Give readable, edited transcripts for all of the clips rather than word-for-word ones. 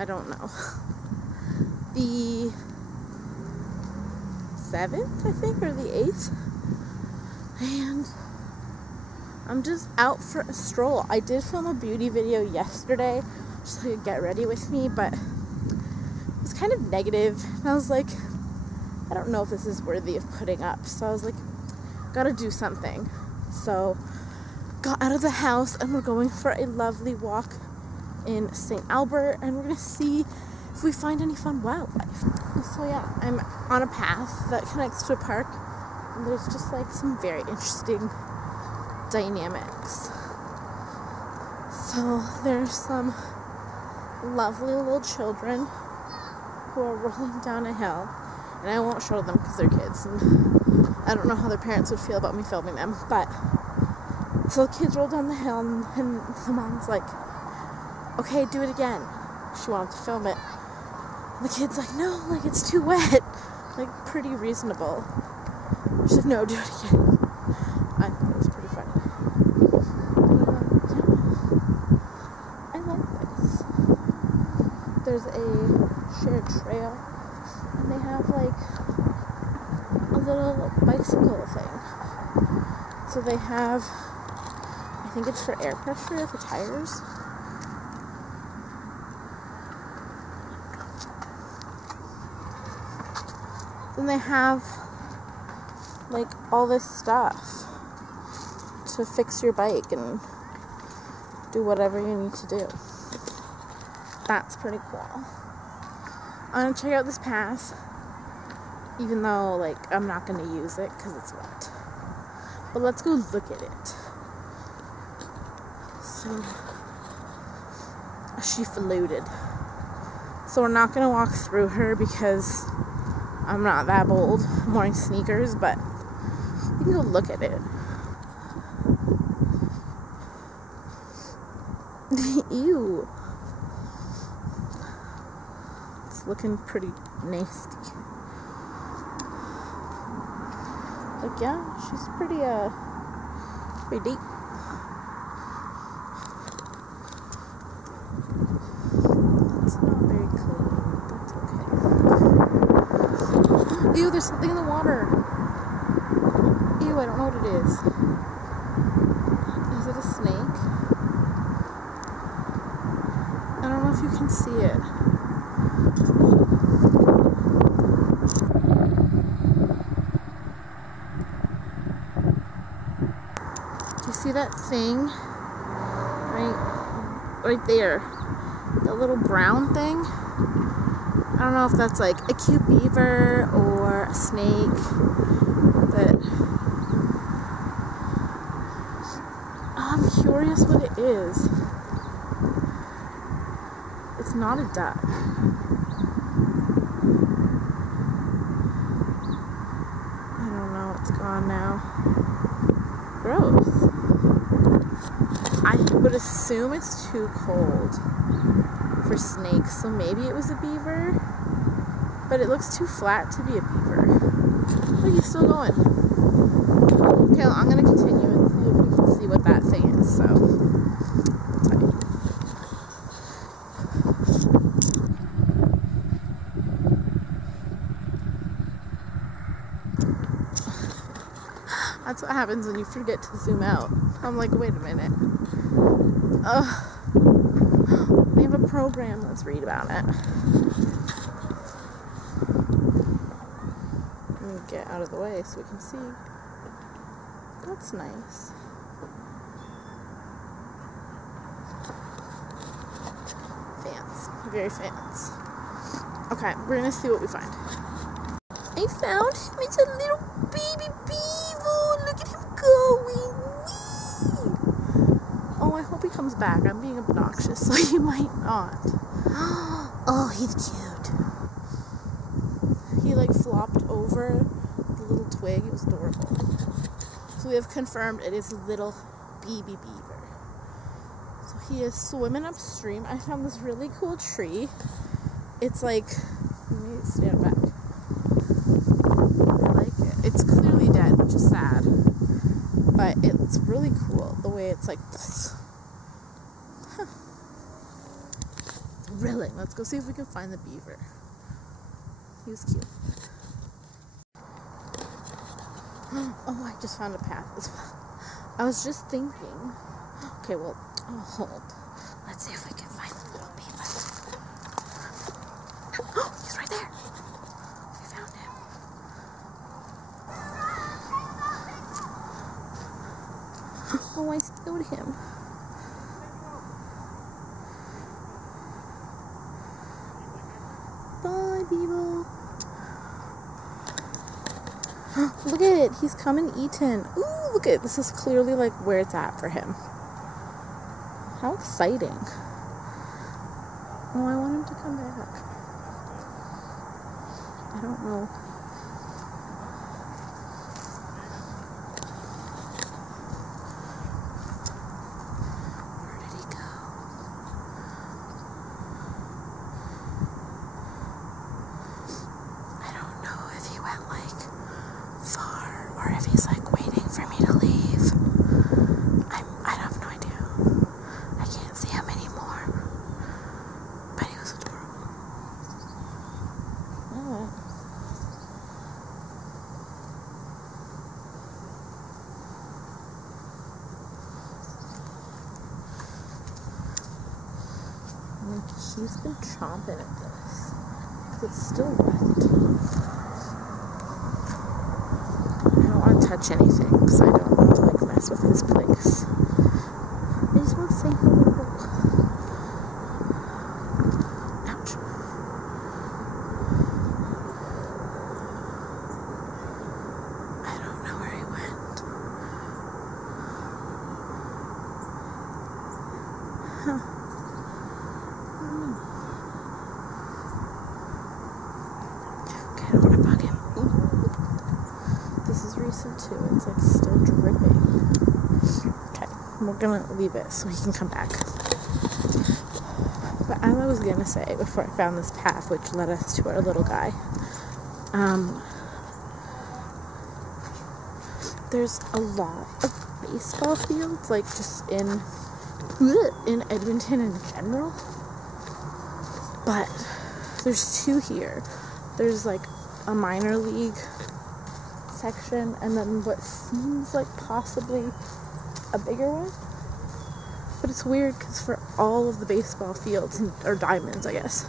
I don't know. The 7th, I think, or the 8th. And I'm just out for a stroll. I did film a beauty video yesterday, just so you could get ready with me, but it was kind of negative. And I was like, I don't know if this is worthy of putting up. So I was like, gotta do something. So got out of the house and we're going for a lovely walk in St. Albert, and we're gonna see if we find any fun wildlife. So yeah, I'm on a path that connects to a park, and there's just like some very interesting dynamics. So there's some lovely little children who are rolling down a hill, and I won't show them because they're kids, and I don't know how their parents would feel about me filming them, but so the kids roll down the hill, and the mom's like, okay, do it again. She wanted to film it. And the kid's like, no, like, it's too wet. Like, pretty reasonable. She's like, no, do it again. I thought it was pretty funny. I like this. There's a shared trail, and they have, like, a little bicycle thing. So they have, I think it's for air pressure, for tires. Then they have like all this stuff to fix your bike and do whatever you need to do. That's pretty cool. I'm gonna check out this path, even though like I'm not gonna use it because it's wet. But let's go look at it. So she floated. So we're not gonna walk through her because I'm not that bold. I'm wearing sneakers, but we can go look at it. Ew. It's looking pretty nasty. Like, yeah, she's pretty deep. It's not very clean. That's okay. Ew, there's something in the water. Ew, I don't know what it is. Is it a snake? I don't know if you can see it. Do you see that thing? Right there. The little brown thing? I don't know if that's like a cute beaver or a snake, but I'm curious what it is. It's not a duck. I don't know, it's gone now. Gross. I would assume it's too cold for snakes, so maybe it was a beaver, but it looks too flat to be a beaver. Look, he's still going. Okay, well, I'm gonna continue and see if we can see what that thing is, so I'll tell you. That's what happens when you forget to zoom out. I'm like, wait a minute. They have a program. Let's read about it. Let me get out of the way so we can see. That's nice. Fans. Very fans. Okay, we're gonna see what we find. I found him. It's a little baby beaver. Look at him going. Whee! Oh, I hope he comes back. I'm being obnoxious, so he might not. Oh, he's cute. He like flopped over the little twig. It was adorable. So we have confirmed it is a little baby beaver. So he is swimming upstream. I found this really cool tree. It's like, let me stand back. I like it. It's clearly dead, which is sad. But it's really cool the way it's like, huh. It's really smiling. Let's go see if we can find the beaver. He was cute. Oh, I just found a path as well. I was just thinking. Okay, well, hold. Let's see if we can find the little beaver. Oh, he's right there. We found him. Oh, I scared him. Bye, beaver. Look at it. He's come and eaten. Ooh, look at it. This is clearly like where it's at for him. How exciting. Oh, I want him to come back. I don't know. Where did he go? I don't know if he went like far or if he's like waiting for me to leave. I have no idea. I can't see him anymore. But he was adorable. Oh. Like he's been chomping at this. It's still wet. I don't want to touch anything because I don't want to like mess with his place. I just want to say hello. Ouch. I don't know where he went. Huh. Okay, I don't want to bug him. Ooh. This is recent too. It's like still dripping. Okay, we're gonna leave it so he can come back. But as I was gonna say before I found this path which led us to our little guy, there's a lot of baseball fields, like just in Edmonton in general. But there's two here. There's like a minor league section and then what seems like possibly a bigger one. But it's weird because for all of the baseball fields, or diamonds I guess,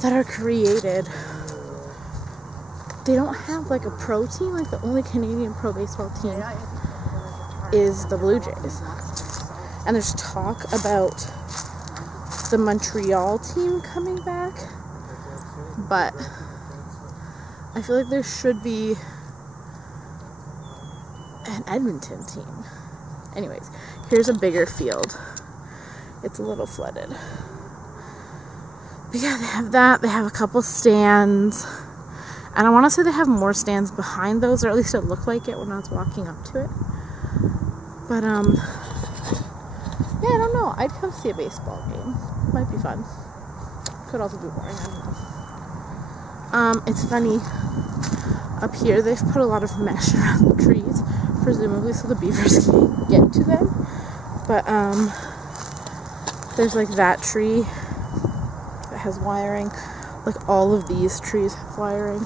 that are created, they don't have like a pro team. Like the only Canadian pro baseball team is the Blue Jays. And there's talk about the Montreal team coming back, but I feel like there should be an Edmonton team. Anyways, here's a bigger field. It's a little flooded. But yeah, they have that. They have a couple stands. And I want to say they have more stands behind those, or at least it looked like it when I was walking up to it. But, yeah, I don't know. I'd come see a baseball game. Might be fun. Could also be boring, I don't know. It's funny. Up here, they've put a lot of mesh around the trees, presumably so the beavers can't get to them. But, there's like that tree that has wiring. Like all of these trees have wiring.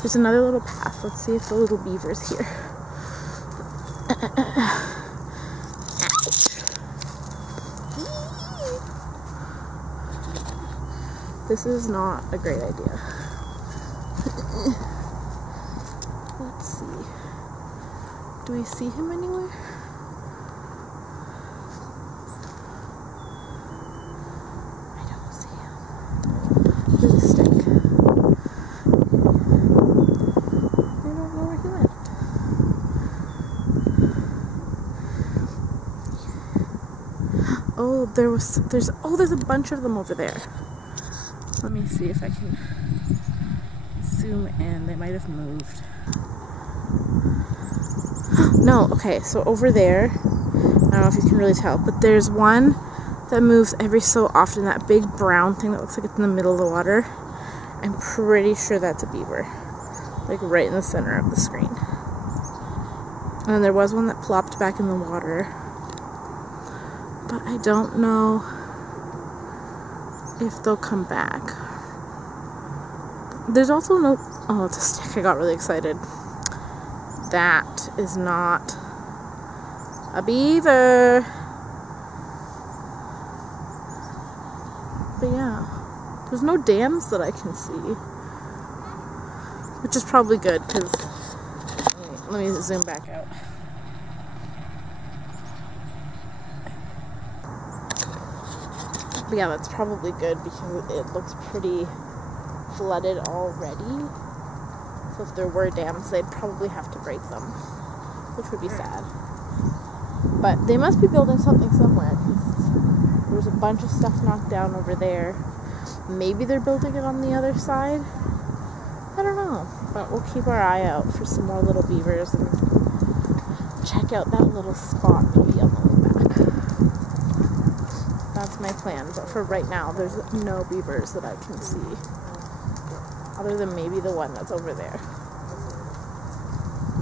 There's another little path. Let's see if the little beaver's here. This is not a great idea. Let's see. Do we see him anywhere? I don't see him. There's a stick. I don't know where he went. Oh, there's a bunch of them over there. Let me see if I can zoom in. They might have moved. No, okay, so over there, I don't know if you can really tell, but there's one that moves every so often, that big brown thing that looks like it's in the middle of the water. I'm pretty sure that's a beaver. Like right in the center of the screen. And then there was one that plopped back in the water. But I don't know if they'll come back. There's also no... Oh, it's a stick. I got really excited. That is not a beaver. But yeah, there's no dams that I can see, which is probably good because... Let me zoom back out. But yeah, that's probably good because it looks pretty flooded already. So if there were dams, they'd probably have to break them, which would be sad. But they must be building something somewhere because there's a bunch of stuff knocked down over there. Maybe they're building it on the other side. I don't know. But we'll keep our eye out for some more little beavers and check out that little spot maybe on the way back. That's my plan. But for right now, there's no beavers that I can see. Other than maybe the one that's over there.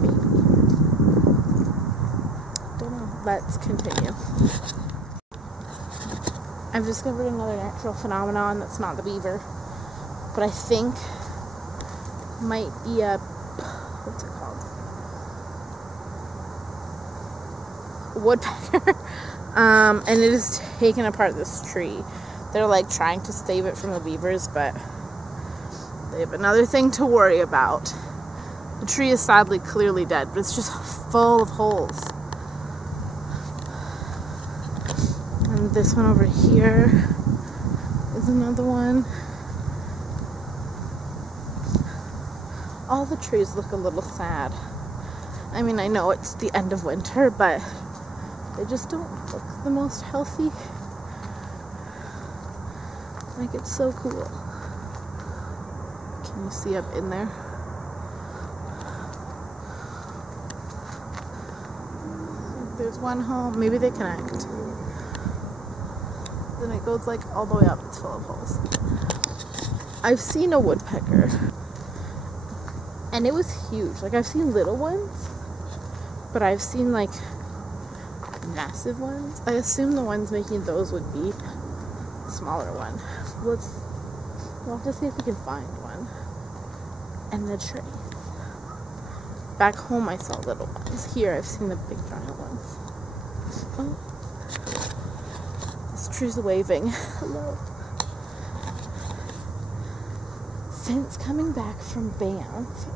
Maybe. Don't know. Let's continue. I've discovered another natural phenomenon that's not the beaver. But I think might be a... What's it called? Woodpecker. And it has taken apart this tree. They're like trying to save it from the beavers, but they have another thing to worry about. The tree is sadly clearly dead, but it's just full of holes. And this one over here is another one. All the trees look a little sad. I mean, I know it's the end of winter, but they just don't look the most healthy. Like, it's so cool. Can you see up in there? There's one home. Maybe they connect. Then it goes like all the way up. It's full of holes. I've seen a woodpecker. And it was huge. Like, I've seen little ones, but I've seen, like, massive ones. I assume the ones making those would be the smaller one. We'll have to see if we can find one. And the tree. Back home, I saw little ones. Here, I've seen the big giant ones. Oh. This tree's waving. Hello. Since coming back from Banff,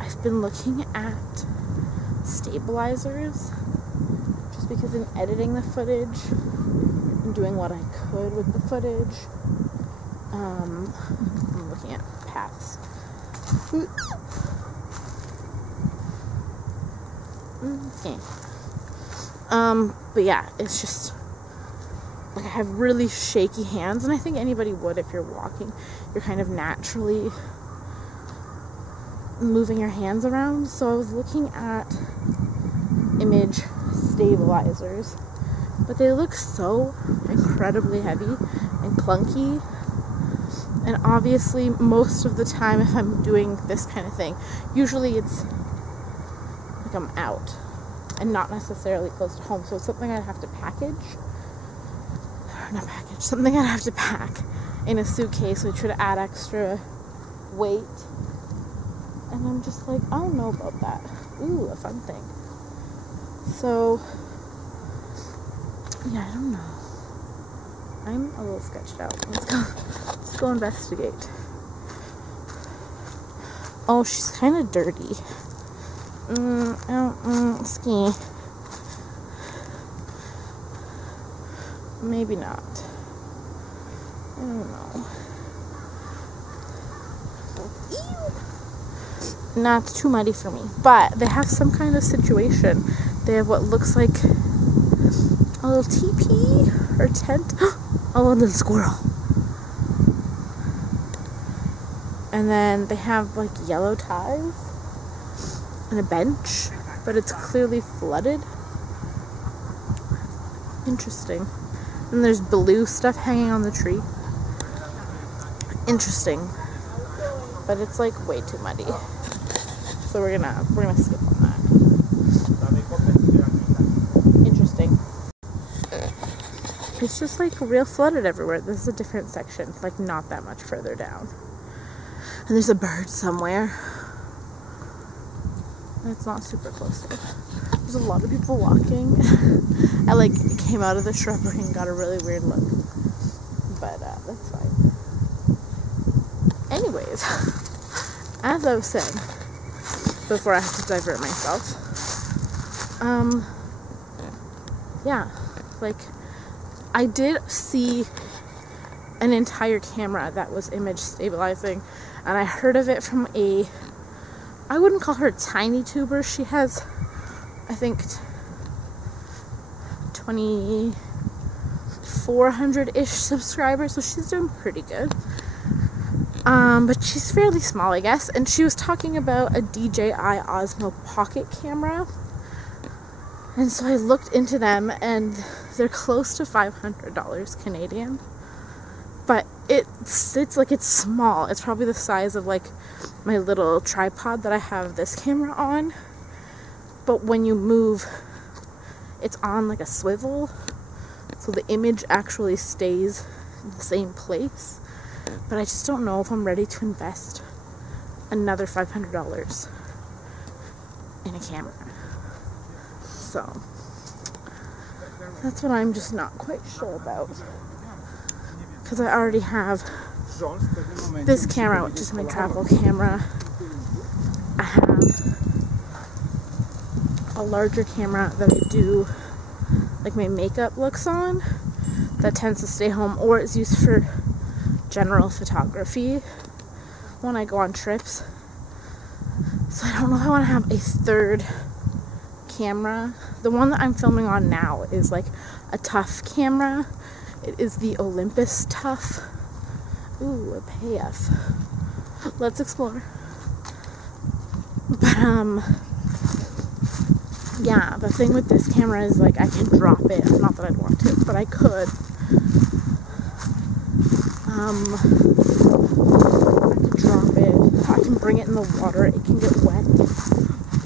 I've been looking at stabilizers, just because in editing the footage and doing what I could with the footage, I'm looking at paths. Okay. But yeah, it's just like I have really shaky hands, and I think anybody would if you're walking. You're kind of naturally moving your hands around. So I was looking at image stabilizers, but they look so incredibly heavy and clunky. And obviously most of the time if I'm doing this kind of thing, usually it's like I'm out and not necessarily close to home. So it's something I'd have to something I'd have to pack in a suitcase, which would add extra weight. And I'm just like, I don't know about that. Ooh, a fun thing. So, yeah, I don't know. I'm a little sketched out. Let's go investigate. Oh, she's kind of dirty. Ski. Maybe not. I don't know. Ew. Not too muddy for me. But they have some kind of situation. They have what looks like a little teepee or tent. Oh, a little squirrel. And then they have like yellow ties and a bench, but it's clearly flooded. Interesting. And there's blue stuff hanging on the tree. Interesting. But it's like way too muddy. So we're gonna skip on that. Interesting. it's just like real flooded everywhere. This is a different section, like not that much further down. And there's a bird somewhere. It's not super close though. There's a lot of people walking. I like came out of the shrubbery and got a really weird look. But that's fine. Anyways, as I was saying, before I have to divert myself, yeah, like I did see an entire camera that was image stabilizing, and I heard of it from I wouldn't call her a tiny tuber. She has, I think, 2,400-ish subscribers, so she's doing pretty good. But she's fairly small, I guess, and she was talking about a DJI Osmo Pocket camera, and so I looked into them, and they're close to $500 Canadian, but it's like, it's small. It's probably the size of like my little tripod that I have this camera on, but when you move, it's on like a swivel, so the image actually stays in the same place. But I just don't know if I'm ready to invest another $500 in a camera. So that's what I'm just not quite sure about, because I already have this camera, which is my travel camera. I have a larger camera that I do like my makeup looks on, that tends to stay home, or it's used for general photography when I go on trips. So I don't know if I want to have a third camera. The one that I'm filming on now is like a tough camera. It is the Olympus Tough. Ooh, a path. Let's explore. But yeah, the thing with this camera is like I can drop it. Not that I'd want to, but I could. I could drop it. I can bring it in the water. It can get wet.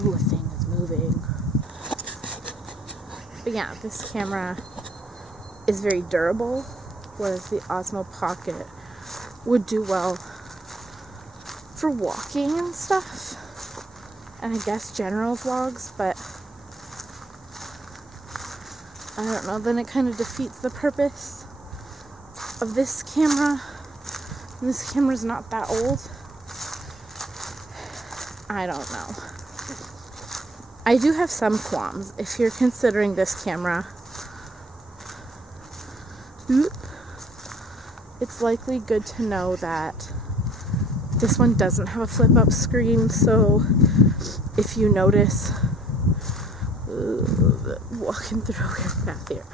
Ooh, a thing is moving. But yeah, this camera is very durable, whereas the Osmo Pocket would do well for walking and stuff, and I guess general vlogs, but I don't know, then it kind of defeats the purpose of this camera. And this camera's not that old. I don't know. I do have some qualms. If you're considering this camera, it's likely good to know that this one doesn't have a flip-up screen, so if you notice walking through your path here,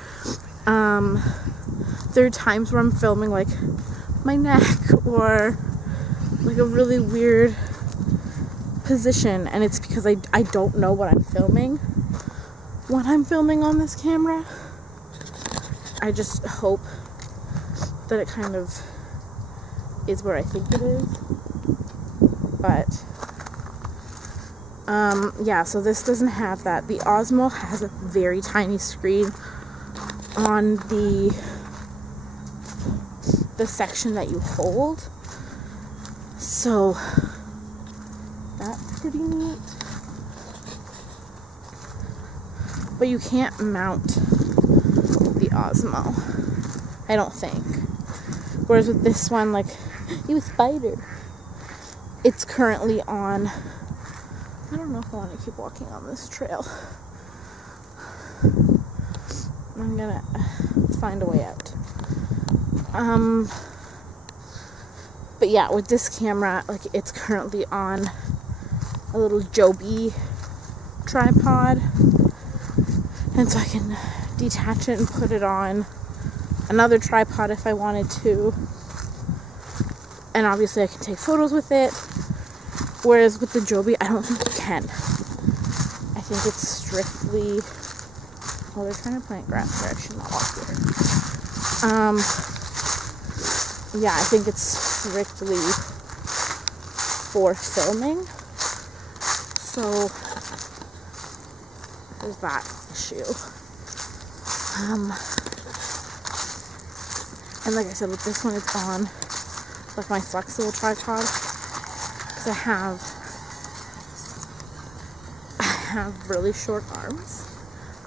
there are times where I'm filming like my neck or like a really weird position, and it's because I don't know what I'm filming when I'm filming on this camera. I just hope that it kind of is where I think it is. But yeah, so this doesn't have that. The Osmo has a very tiny screen on the section that you hold, so that's pretty neat. But you can't mount the Osmo, I don't think. Whereas with this one, like, you spider, it's currently on, I don't know if I want to keep walking on this trail. I'm gonna find a way out. But yeah, with this camera, like, it's currently on a little Joby tripod, and so I can detach it and put it on another tripod if I wanted to, and obviously I can take photos with it, whereas with the Joby, I don't think you can. I think it's strictly, well, they're trying to plant grass there, I should not walk here. Yeah, I think it's strictly for filming, so there's that issue. And like I said, with this one, it's on like my flexible tripod, because I have really short arms,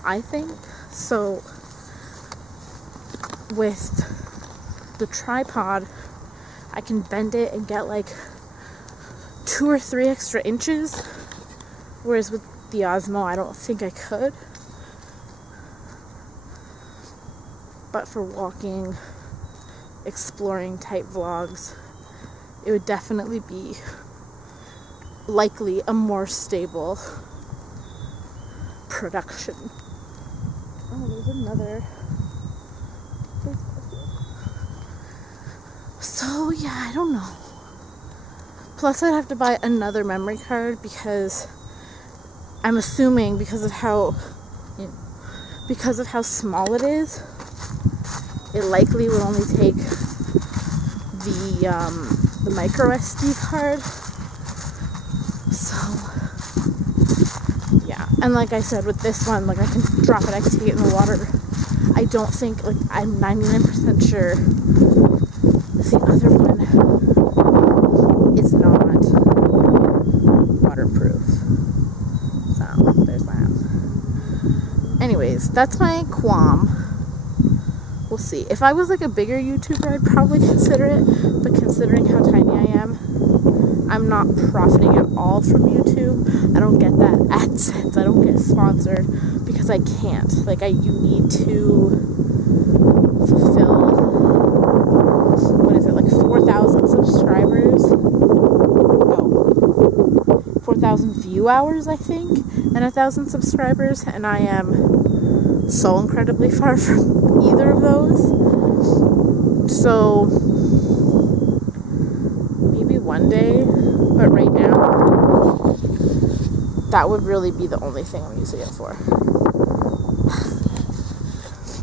I think. So with the tripod, I can bend it and get like 2 or 3 extra inches, whereas with the Osmo, I don't think I could. But for walking, exploring type vlogs, it would definitely be likely a more stable production. Oh, there's another. So yeah, I don't know. Plus I'd have to buy another memory card, because I'm assuming because of how small it is, it likely would only take the micro SD card. So yeah, and like I said, with this one, like I can drop it, I can take it in the water. I don't think, like, I'm 99% sure the other one is not waterproof. So there's that. Anyways, that's my qualm. We'll see. If I was like a bigger YouTuber, I'd probably consider it, but considering how tiny I am, I'm not profiting at all from YouTube. I don't get that AdSense. I don't get sponsored because I can't. Like, you need to fulfill, what is it, like 4,000 subscribers? No, 4,000 view hours, I think, and 1,000 subscribers, and I am so incredibly far from either of those. So maybe one day, but right now that would really be the only thing I'm using it for.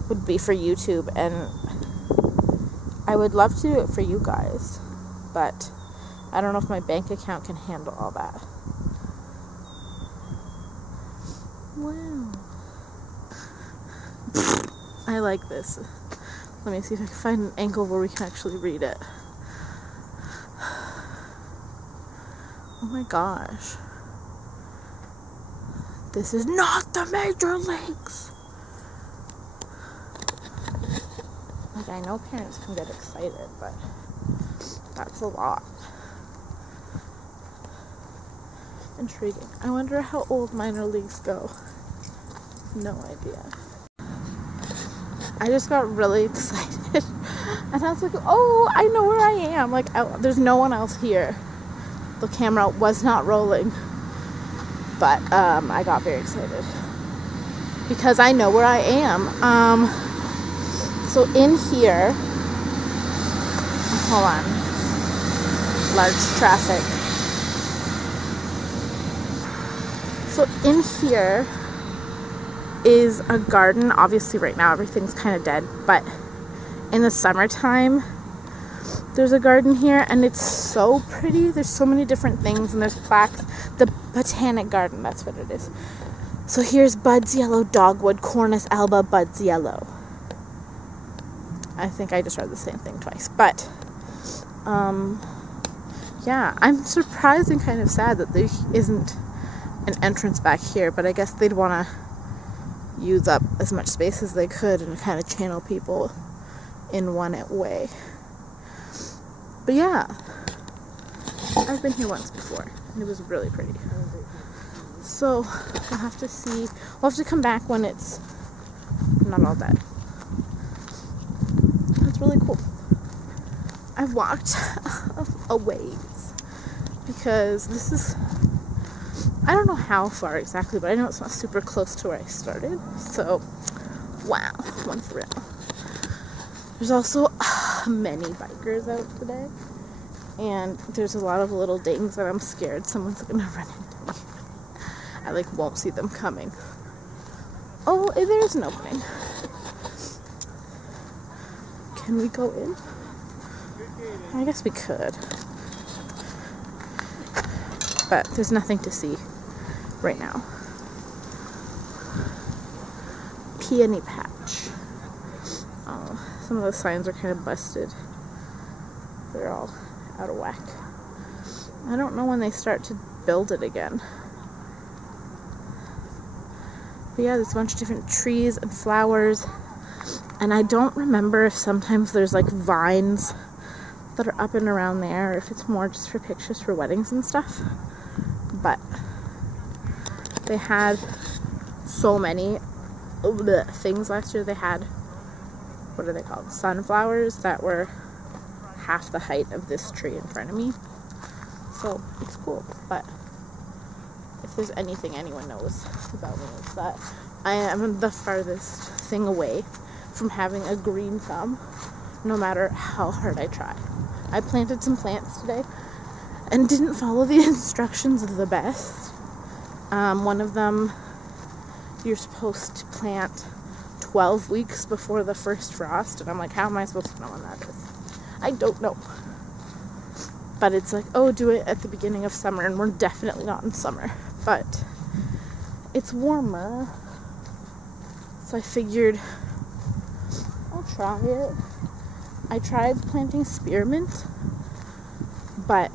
Would be for YouTube, and I would love to do it for you guys, but I don't know if my bank account can handle all that. Wow. I like this. Let me see if I can find an angle where we can actually read it. Oh my gosh. This is not the major leagues. Like, I know parents can get excited, but that's a lot. Intriguing. I wonder how old minor leagues go. No idea. I just got really excited. And I was like, oh, I know where I am. Like, there's no one else here. The camera was not rolling. But I got very excited. Because I know where I am. So in here, hold on, large traffic. So in here is a garden. Obviously right now everything's kind of dead, but in the summertime there's a garden here, and it's so pretty. There's so many different things, and there's plaques. The botanic garden, that's what it is. So here's buds yellow dogwood, Cornus alba buds yellow. I think I just read the same thing twice, but yeah, I'm surprised and kind of sad that there isn't an entrance back here, but I guess they'd want to use up as much space as they could and kind of channel people in one way. But yeah, I've been here once before and it was really pretty. So we'll have to see. We'll have to come back when it's not all dead. That's really cool. I've walked a ways because this is, I don't know how far exactly, but I know it's not super close to where I started. So, wow, one thrill. There's also many bikers out today, and there's a lot of little dings that I'm scared someone's gonna run into me. I like won't see them coming. Oh, there's an opening. Can we go in? I guess we could. But there's nothing to see right now. Peony patch. Oh, some of the signs are kind of busted. They're all out of whack. I don't know when they start to build it again. But yeah, there's a bunch of different trees and flowers. And I don't remember if sometimes there's like vines that are up and around there, or if it's more just for pictures for weddings and stuff. But they had so many things last year. They had, what are they called? Sunflowers that were half the height of this tree in front of me. So it's cool. But if there's anything anyone knows about me, it's that I am the farthest thing away from having a green thumb, no matter how hard I try. I planted some plants today and didn't follow the instructions the best. One of them, you're supposed to plant 12 weeks before the first frost, and I'm like, how am I supposed to know when that is? I don't know. But it's like, oh, do it at the beginning of summer, and we're definitely not in summer. But it's warmer, so I figured I'll try it. I tried planting spearmint, but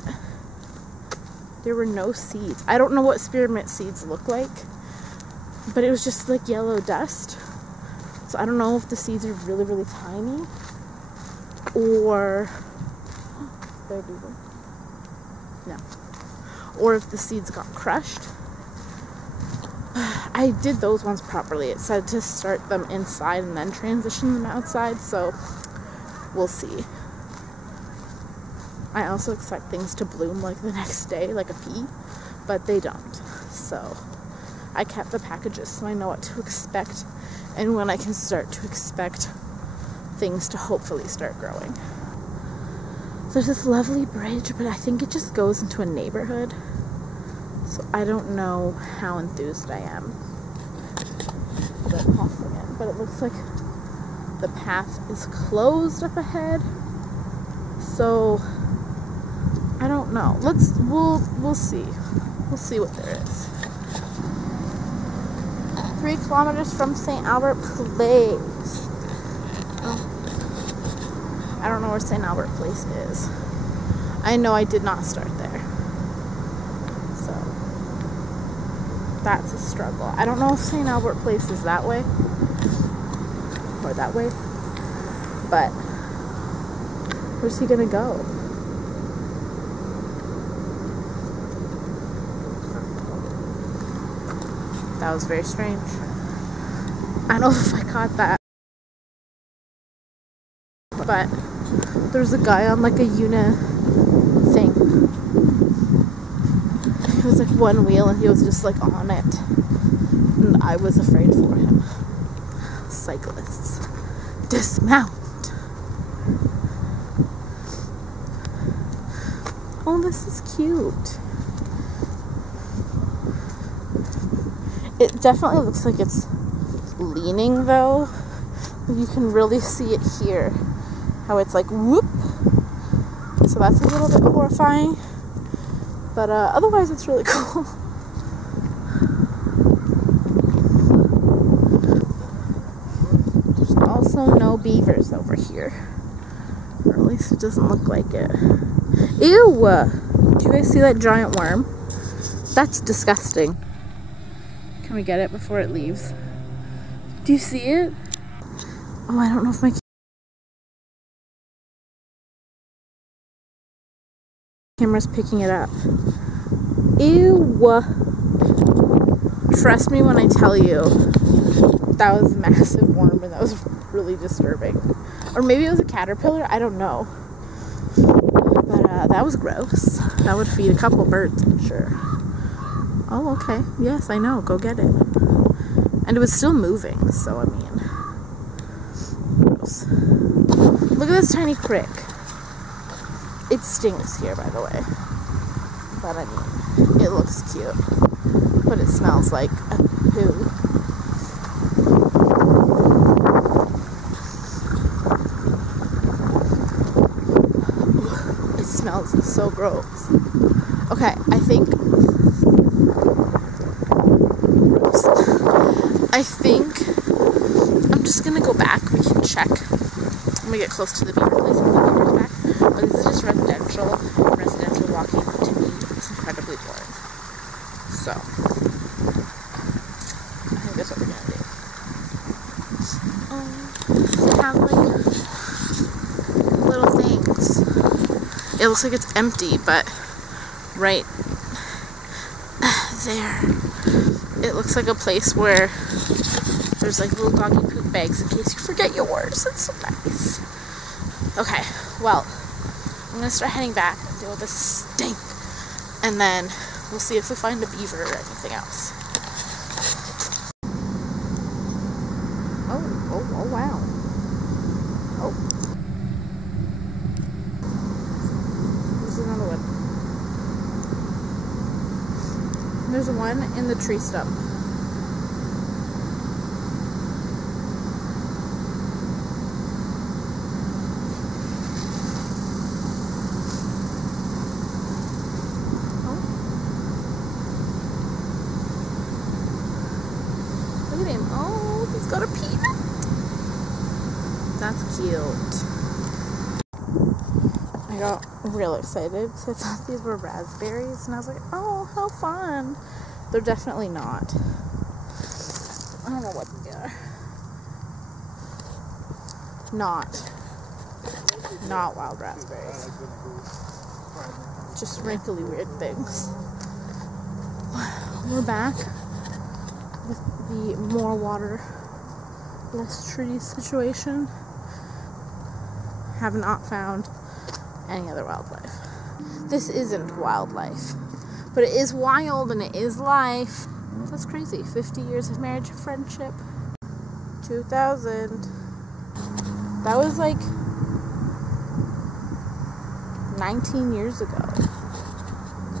there were no seeds. I don't know what spearmint seeds look like, but it was just like yellow dust. So I don't know if the seeds are really, really tiny, or no, or if the seeds got crushed. I did those ones properly. It said to start them inside and then transition them outside, so we'll see. I also expect things to bloom like the next day, like a pea, but they don't. So I kept the packages so I know what to expect and when I can start to expect things to hopefully start growing. There's this lovely bridge, but I think it just goes into a neighborhood. So I don't know how enthused I am about crossing it. But it looks like the path is closed up ahead. So I don't know. We'll see. We'll see what there is. 3 kilometers from St. Albert Place. Oh. I don't know where St. Albert Place is. I know I did not start there. So that's a struggle. I don't know if St. Albert Place is that way or that way. But where's he gonna go? That was very strange. I don't know if I caught that. But there's a guy on like a Una thing. It was like one wheel and he was just like on it. And I was afraid for him. Cyclists, dismount. Oh, this is cute. It definitely looks like it's leaning though. You can really see it here. How it's like whoop. So that's a little bit horrifying. But otherwise it's really cool. There's also no beavers over here. Or at least it doesn't look like it. Ew! Do you guys see that giant worm? That's disgusting. Can we get it before it leaves? Do you see it? Oh, I don't know if my camera's picking it up. Ew! Trust me when I tell you, that was a massive worm and that was really disturbing. Or maybe it was a caterpillar, I don't know. But that was gross. That would feed a couple birds, I'm sure. Oh, okay. Yes, I know. Go get it. And it was still moving, so I mean, gross. Look at this tiny crick. It stinks here, by the way. But I mean, it looks cute. But it smells like a poo. It smells so gross. Okay, I think I'm just gonna go back. We can check when we get close to the beaver place and the beaver's back. But this is just residential. Residential walking to me is incredibly boring. So, I think that's what we're gonna do. They have like little things. It looks like it's empty, but right there, it looks like a place where there's like little doggy poop bags in case you forget yours. It's so nice. Okay, well, I'm gonna start heading back and deal with this stink, and then we'll see if we find a beaver or anything else. Oh wow. Oh. There's another one. There's one in the tree stump. Look at him. Oh, he's got a peanut. That's cute. I got real excited because I thought these were raspberries, and I was like, oh, how fun. They're definitely not. I don't know what they are. Not wild raspberries. Just wrinkly weird things. We're back with the more water, less trees situation. Have not found any other wildlife. This isn't wildlife, but it is wild and it is life. That's crazy. 50 years of marriage and friendship. 2000. That was like 19 years ago.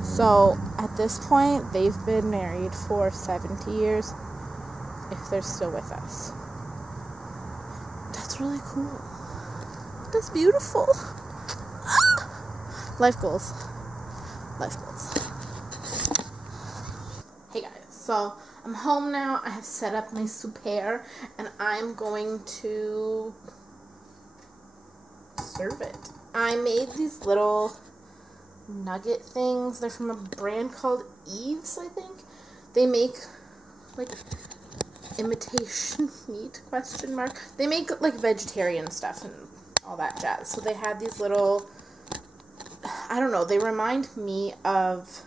So at this point, they've been married for 70 years, if they're still with us. That's really cool. That's beautiful. Ah! Life goals. Life goals. Hey guys, so I'm home now. I have set up my souper, and I'm going to serve it. I made these little nugget things. They're from a brand called Eve's, I think. They make like imitation meat, ? They make like vegetarian stuff and all that jazz. So they had these little, I don't know, they remind me of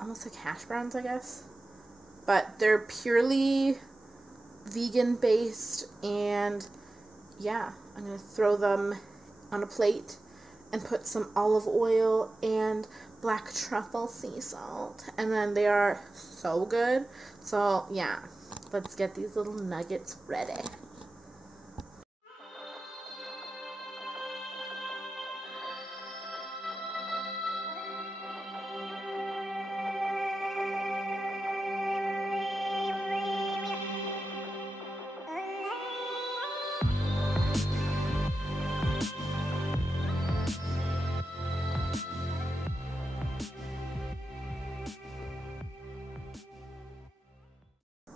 almost like hash browns, I guess. But they're purely vegan based, and yeah, I'm going to throw them on a plate and put some olive oil and black truffle sea salt, and then they are so good. So yeah, let's get these little nuggets ready.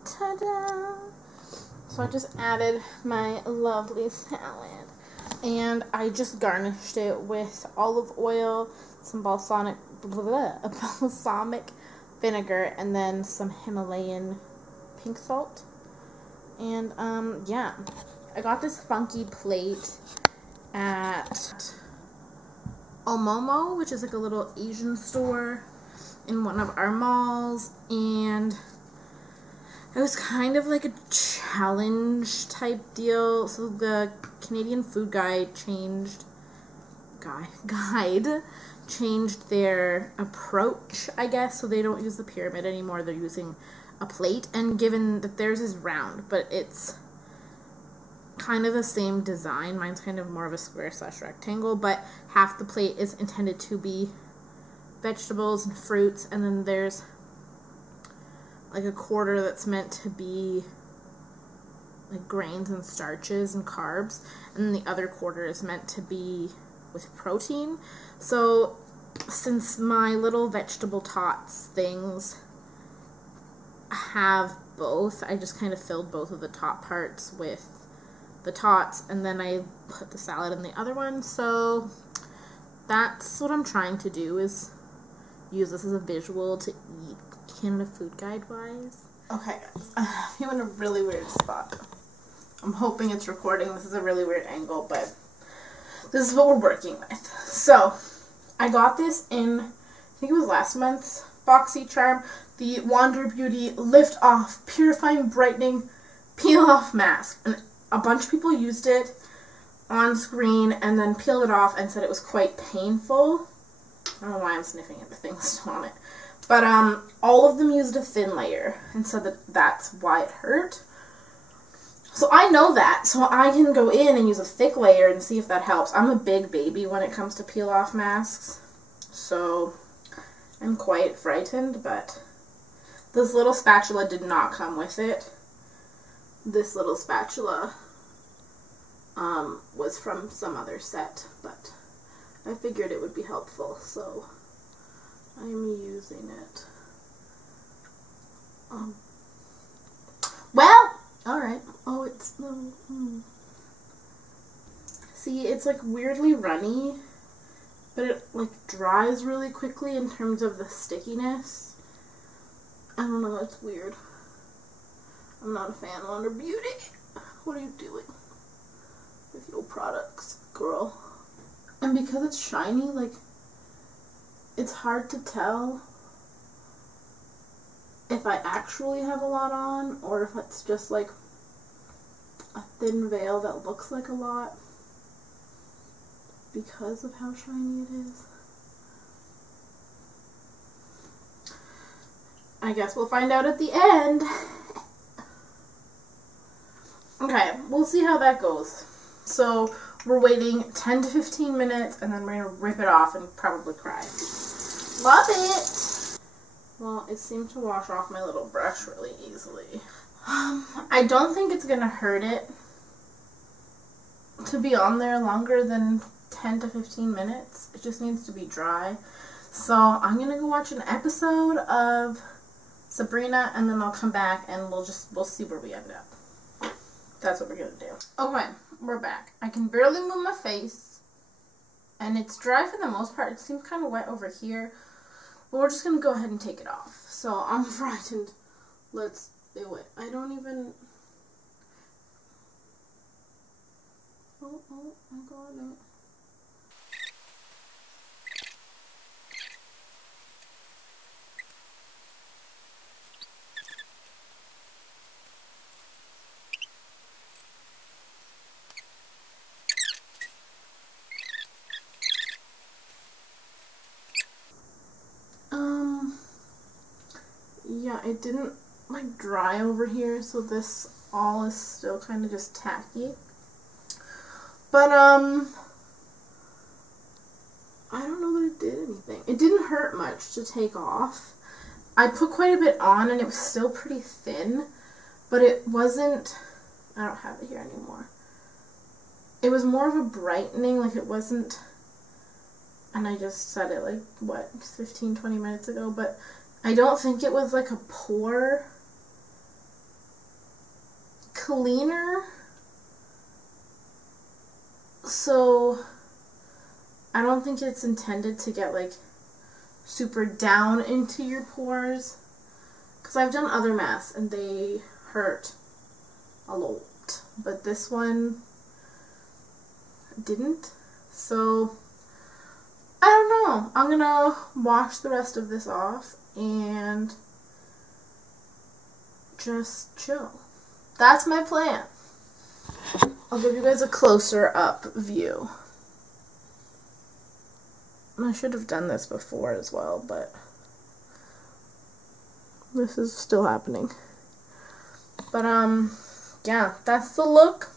Ta-da! So I just added my lovely salad, and I just garnished it with olive oil, some balsamic vinegar, and then some Himalayan pink salt. And yeah, I got this funky plate at Omomo, which is like a little Asian store in one of our malls, and it was kind of like a challenge type deal. So the Canadian food guide changed their approach, I guess. So they don't use the pyramid anymore. They're using a plate. And given that theirs is round, but it's kind of the same design. Mine's kind of more of a square/rectangle, but half the plate is intended to be vegetables and fruits, and then there's like a quarter that's meant to be like grains and starches and carbs, and then the other quarter is meant to be with protein. So since my little vegetable tots things have both, I just kind of filled both of the top parts with the tots, and then I put the salad in the other one. So that's what I'm trying to do, is use this as a visual to eat Canada Food Guide wise. Okay guys, I'm in a really weird spot. I'm hoping it's recording. This is a really weird angle, but this is what we're working with. So I got this in, I think it was last month's BoxyCharm, the Wander Beauty Lift Off Purifying Brightening Peel Off Mask. And a bunch of people used it on screen and then peeled it off and said it was quite painful. I don't know why I'm sniffing at the thing still on it. But all of them used a thin layer and said that that's why it hurt. So I know that, so I can go in and use a thick layer and see if that helps. I'm a big baby when it comes to peel off masks, so I'm quite frightened, but this little spatula did not come with it. This little spatula was from some other set, but I figured it would be helpful, so I'm using it. Well, alright. Oh, it's see, it's like weirdly runny, but it like dries really quickly in terms of the stickiness. I don't know, it's weird. I'm not a fan of Wander Beauty. What are you doing with your products, girl? And because it's shiny, like, it's hard to tell if I actually have a lot on or if it's just like a thin veil that looks like a lot because of how shiny it is. I guess we'll find out at the end. Okay, we'll see how that goes. So we're waiting 10 to 15 minutes and then we're going to rip it off and probably cry. Love it! Well, it seemed to wash off my little brush really easily. I don't think it's going to hurt it to be on there longer than 10 to 15 minutes. It just needs to be dry. So I'm going to go watch an episode of Sabrina and then I'll come back and we'll see where we end up. That's what we're going to do. Okay, we're back. I can barely move my face and it's dry for the most part. It seems kind of wet over here. But we're just going to go ahead and take it off. So I'm frightened. Let's do it. I don't even... Oh, I got it. Yeah, it didn't like dry over here, so this all is still kind of just tacky. But I don't know that it did anything. It didn't hurt much to take off. I put quite a bit on and it was still pretty thin, but it wasn't, I don't have it here anymore. It was more of a brightening, like it wasn't, and I just said it like, what, 15, 20 minutes ago, but I don't think it was like a pore cleaner. So I don't think it's intended to get like super down into your pores. Because I've done other masks and they hurt a lot. But this one didn't. So I don't know. I'm gonna wash the rest of this off and just chill. That's my plan. I'll give you guys a closer up view. I should have done this before as well, but this is still happening. But yeah, that's the look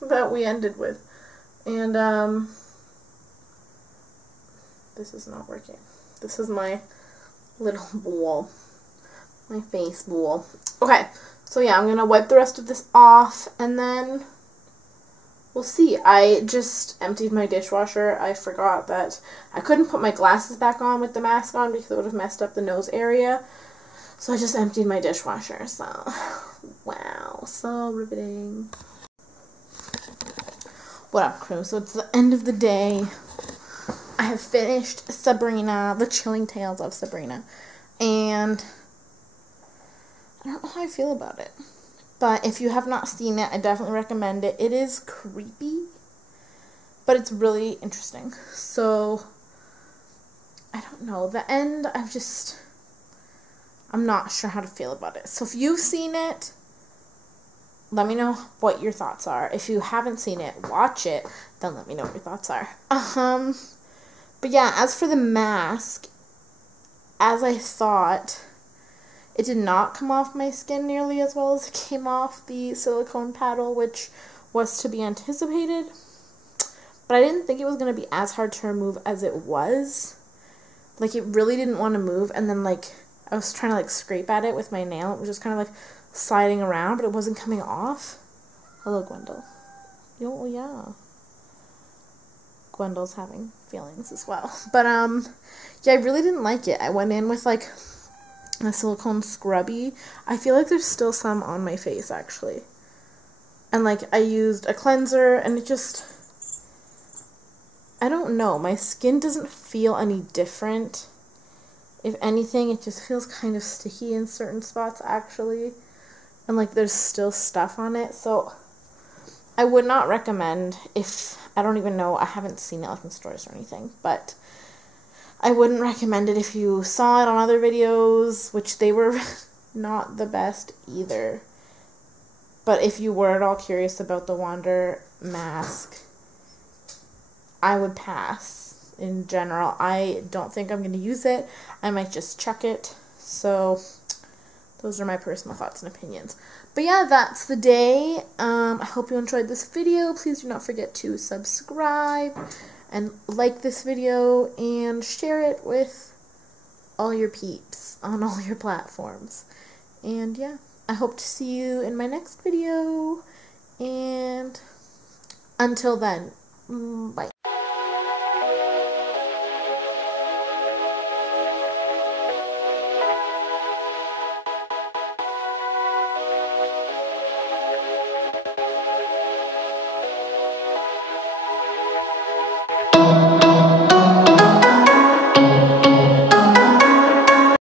that we ended with. And this is not working. This is my little bowl. My face bowl. Okay, so yeah, I'm gonna wipe the rest of this off and then we'll see. I just emptied my dishwasher. I forgot that I couldn't put my glasses back on with the mask on because it would have messed up the nose area. So I just emptied my dishwasher. So, wow, so riveting. What up, crew? So it's the end of the day. I have finished Sabrina, The Chilling Tales of Sabrina, and I don't know how I feel about it. But if you have not seen it, I definitely recommend it. It is creepy, but it's really interesting. So, I don't know. The end, I'm not sure how to feel about it. So if you've seen it, let me know what your thoughts are. If you haven't seen it, watch it, then let me know what your thoughts are. But yeah, as for the mask, as I thought, it did not come off my skin nearly as well as it came off the silicone paddle, which was to be anticipated. But I didn't think it was going to be as hard to remove as it was. Like, it really didn't want to move, and then, like, I was trying to, like, scrape at it with my nail. It was just kind of, like, sliding around, but it wasn't coming off. Hello, Gwendol. Oh, yeah. Gwendol's having feelings as well. But, yeah, I really didn't like it. I went in with, like, a silicone scrubby. I feel like there's still some on my face, actually. And, like, I used a cleanser, and it just, I don't know. My skin doesn't feel any different. If anything, it just feels kind of sticky in certain spots, actually. And, like, there's still stuff on it. So, I would not recommend if, I don't even know, I haven't seen it, like, in stores or anything. But I wouldn't recommend it if you saw it on other videos, which they were not the best either. But if you were at all curious about the Wander mask, I would pass. In general, I don't think I'm going to use it. I might just check it. So, those are my personal thoughts and opinions. But yeah, that's the day. I hope you enjoyed this video. Please do not forget to subscribe and like this video and share it with all your peeps on all your platforms. And yeah, I hope to see you in my next video. And until then, bye.